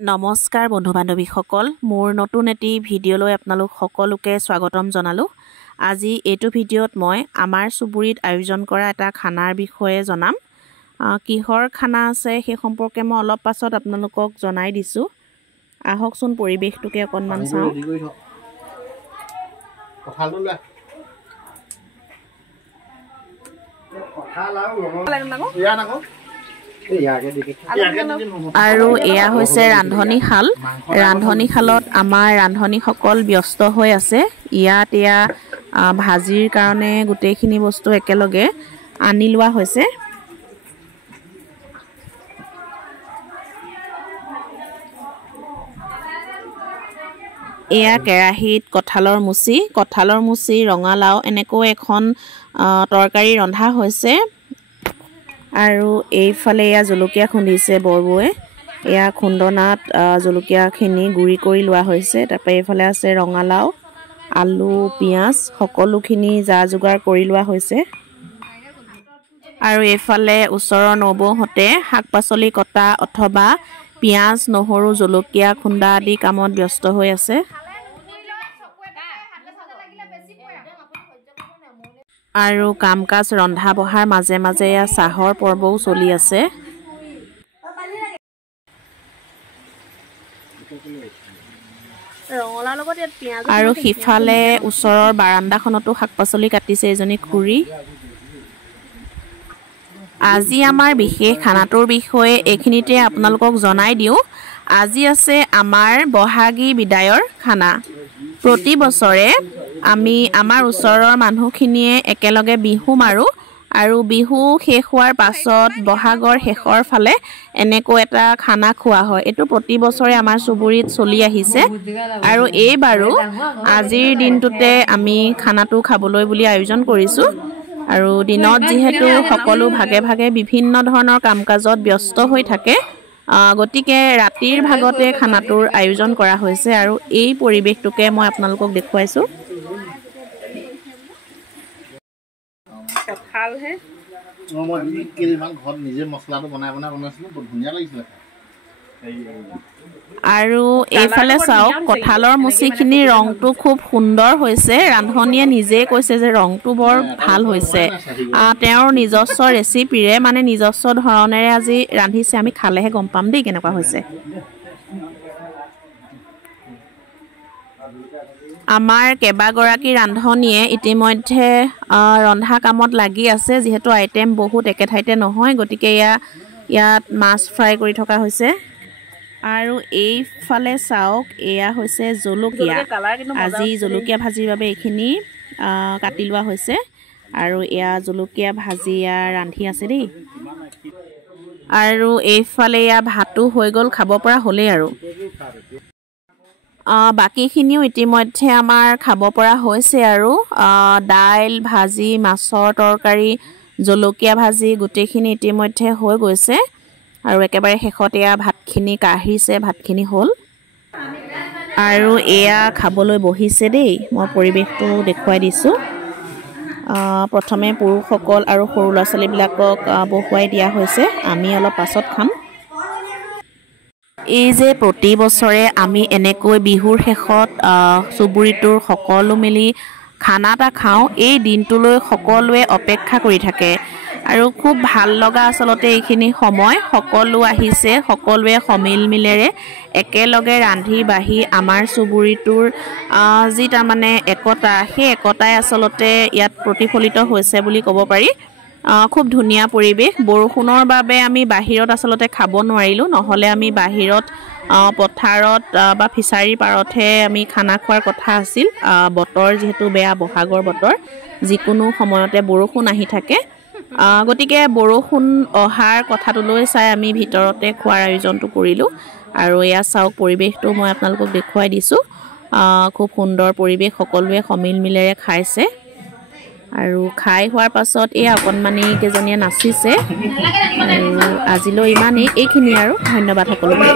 নমস্কাৰ বন্ধু বান্ধৱীসকল মোৰ নতুন এটি ভিডিঅ'লৈ আপোনালোক সকলোকে স্বাগতম জনালোঁ। আজি এইটো ভিডিঅ'ত মই আমাৰ চুবুৰীত আয়োজন কৰা এটা খানাৰ বিষয়ে জনাম। কিহৰ খানা আছে সেই সম্পৰ্কে মই অলপ পাছত আপোনালোকক জনাই দিছোঁ। আহকচোন পৰিৱেশটোকে অকণমান চাওঁ। আৰু এয়া হৈছে ৰান্ধনীশাল। ৰান্ধনীশালত আমাৰ ৰান্ধনীসকল ব্যস্ত হৈ আছে। ইয়াত এয়া ভাজিৰ কাৰণে গোটেইখিনি বস্তু একেলগে আনি লোৱা হৈছে। এয়া কেৰাহীত কঁঠালৰ মুচি, ৰঙালাও এনেকৈ এখন তৰকাৰী ৰন্ধা হৈছে। আৰু এইফালে এয়া জলকীয়া খুন্দিছে বৰবৌয়ে। এয়া খুন্দনাত জলকীয়াখিনি গুড়ি কৰি লোৱা হৈছে। তাৰপৰা এইফালে আছে ৰঙালাও, আলু, পিঁয়াজ সকলোখিনি যা যোগাৰ কৰি লোৱা হৈছে। আৰু এইফালে ওচৰৰ নবৌহঁতে শাক পাচলি কটা অথবা পিঁয়াজ, নহৰু, জলকীয়া খুন্দা আদি কামত ব্যস্ত হৈ আছে। আৰু কাম কাজ ৰন্ধা বঢ়াৰ মাজে মাজে এয়া চাহৰ পৰ্বও চলি আছে। আৰু সিফালে ওচৰৰ বাৰাণ্ডাখনতো শাক পাচলি কাটিছে এজনী খুৰী। আজি আমাৰ বিশেষ খানাটোৰ বিষয়ে এইখিনিতে আপোনালোকক জনাই দিওঁ। আজি আছে আমাৰ বহাগী বিদায়ৰ খানা। প্ৰতি বছৰে আমি আমাৰ ওচৰৰ মানুহখিনিয়ে একেলগে বিহু মাৰোঁ। আৰু বিহু শেষ হোৱাৰ পাছত বহাগৰ শেষৰ ফালে এনেকৈ এটা খানা খোৱা হয়। এইটো প্ৰতি বছৰে আমাৰ চুবুৰীত চলি আহিছে। আৰু এইবাৰো আজিৰ দিনটোতে আমি খানাটো খাবলৈ বুলি আয়োজন কৰিছোঁ। আৰু দিনত যিহেতু সকলো ভাগে ভাগে বিভিন্ন ধৰণৰ কাম কাজত ব্যস্ত হৈ থাকে, গতিকে ৰাতিৰ ভাগতে খানাটোৰ আয়োজন কৰা হৈছে। আৰু এই পৰিৱেশটোকে মই আপোনালোকক দেখুৱাইছোঁ। আৰু এইফালে চাওক, কঁঠালৰ মুচিখিনিৰ ৰংটো খুব সুন্দৰ হৈছে। ৰান্ধনীয়ে নিজেই কৈছে যে ৰংটো বৰ ভাল হৈছে। তেওঁৰ নিজস্ব ৰেচিপিৰে মানে নিজস্ব ধৰণেৰে আজি ৰান্ধিছে। আমি খালেহে গম পাম দেই কেনেকুৱা হৈছে। আমাৰ কেইবাগৰাকী ৰান্ধনীয়ে ইতিমধ্যে ৰন্ধা কামত লাগি আছে। যিহেতু আইটেম বহুত একে ঠাইতে নহয়, গতিকে ইয়াত মাছ ফ্ৰাই কৰি থকা হৈছে। আৰু এইফালে চাওক, এয়া হৈছে জলকীয়া। আজি জলকীয়া ভাজিৰ বাবে এইখিনি কাটি লোৱা হৈছে। আৰু এয়া জলকীয়া ভাজি ৰান্ধি আছে দেই। আৰু এইফালে এয়া ভাতো হৈ গ'ল, খাব পৰা হ'লেই। আৰু বাকীখিনিও ইতিমধ্যে আমাৰ খাব পৰা হৈছে। আৰু দাইল, ভাজি, মাছৰ তৰকাৰী, জলকীয়া ভাজি গোটেইখিনি ইতিমধ্যে হৈ গৈছে। আৰু একেবাৰে শেষত এয়া ভাতখিনি কাঢ়িছে, ভাতখিনি হ'ল। আৰু এয়া খাবলৈ বহিছে দেই। মই পৰিৱেশটো দেখুৱাই দিছোঁ। প্ৰথমে পুৰুষসকল আৰু সৰু ল'ৰা ছোৱালীবিলাকক বহুৱাই দিয়া হৈছে। আমি অলপ পাছত খাম। এই যে প্ৰতি বছৰে আমি এনেকৈ বিহুৰ শেষত চুবুৰীটোৰ সকলো মিলি খানা এটা খাওঁ, এই দিনটোলৈ সকলোৱে অপেক্ষা কৰি থাকে। আৰু খুব ভাল লগা আচলতে এইখিনি সময়। সকলো আহিছে, সকলোৱে সমিল মিলেৰে একেলগে ৰান্ধি বাঢ়ি আমাৰ চুবুৰীটোৰ যি তাৰমানে একতা, সেই একতাই আচলতে ইয়াত প্ৰতিফলিত হৈছে বুলি ক'ব পাৰি। খুব ধুনীয়া পৰিৱেশ। বৰষুণৰ বাবে আমি বাহিৰত আচলতে খাব নোৱাৰিলোঁ, নহ'লে আমি বাহিৰত পথাৰত বা ফিছাৰীৰ পাৰতহে আমি খানা খোৱাৰ কথা আছিল। বতৰ যিহেতু বেয়া, বহাগৰ বতৰ, যিকোনো সময়তে বৰষুণ আহি থাকে। গতিকে বৰষুণ অহাৰ কথাটোলৈ চাই আমি ভিতৰতে খোৱাৰ আয়োজনটো কৰিলোঁ। আৰু এয়া চাওক, পৰিৱেশটো মই আপোনালোকক দেখুৱাই দিছোঁ। খুব সুন্দৰ পৰিৱেশ, সকলোৱে সমিল মিলেৰে খাইছে। আৰু খাই হোৱাৰ পাছত এই অকণমানি কেইজনীয়ে নাচিছে। আৰু আজিলৈ ইমানেই, এইখিনি আৰু ধন্যবাদ সকলোকে।